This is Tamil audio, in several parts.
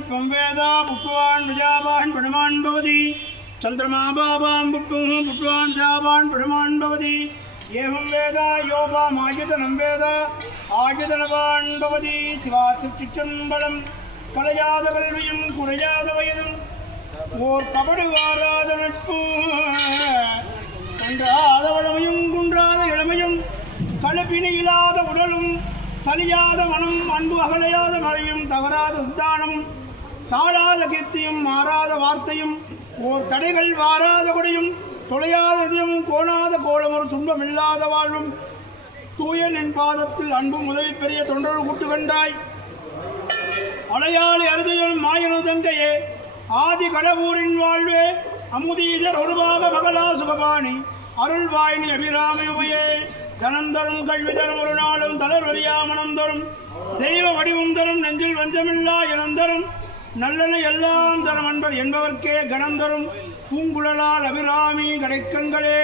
पुष्पं वेद पुष्पवान् विजावान् पणमान् भवति चन्द्रमा बाबां पुष्पवान् विजावान् पणमान् भवति एवं वेद योपामायतनं वेद आयतनवान् भवति शिवातिचित्रम्बलं कलयाद कल्वियं कुरयाद वयदम् ஓர் கபடு வாராத நட்பும் கன்றாத வளமையும் குன்றாத இளமையும் கலப்பினை இல்லாத உடலும் சலியாத மனம் அன்பு அகலையாத மழையும் தவறாத உத்தானமும் தாழாத கீர்த்தியும் மாறாத வார்த்தையும் ஓர் தடைகள் வாராத கொடையும் தொலையாத இதயமும் கோணாத கோலம் ஒரு துன்பமில்லாத வாழ்வும் தூயன் என் பாதத்தில் அன்பும் உதவி பெரிய தொண்டர்கள் கூட்டு கண்டாய் அலையாளி அருதையுள் மாயனு தந்தையே ஆதி கடவுரின் வாழ்வே அமுதீசர் ஒருபாக மகளா சுகபாணி அருள்வாயினி அபிராமையுமையே தனம் தரும் கல்வி தரும் ஒரு நாளும் தளர்வறியாமனம் தரும் தெய்வ வடிவம் தரும் நெஞ்சில் வஞ்சமில்லா இனம் தரும் நல்லன எல்லாம் தரும் அன்பர் என்பவர்க்கே கணம் தரும் பூங்குழலால் அபிராமி கடைக்கண்களே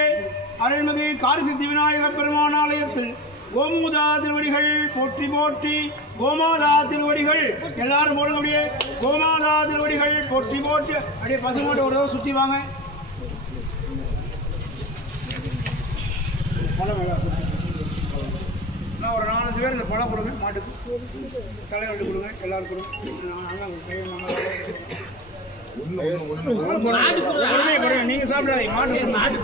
அருள்மிகு காரிசித்தி விநாயகப் பெருமான் ஆலயத்தில் கோமுதா திருவடிகள் போற்றி போற்றி கோமாதா திருவடிகள் எல்லாரும் போடுங்க அப்படியே கோமாதா திருவடிகள் போற்றி போற்றி அப்படியே பசுமோட ஒரு தடவை சுற்றி வாங்க பழம் நான் ஒரு 4 பேர் இந்த பழம் கொடுங்க மாட்டுக்கு தலை வண்டி கொடுங்க எல்லாரும் கொடுங்க நீங்க சாப்பிடாதீங்க மாட்டு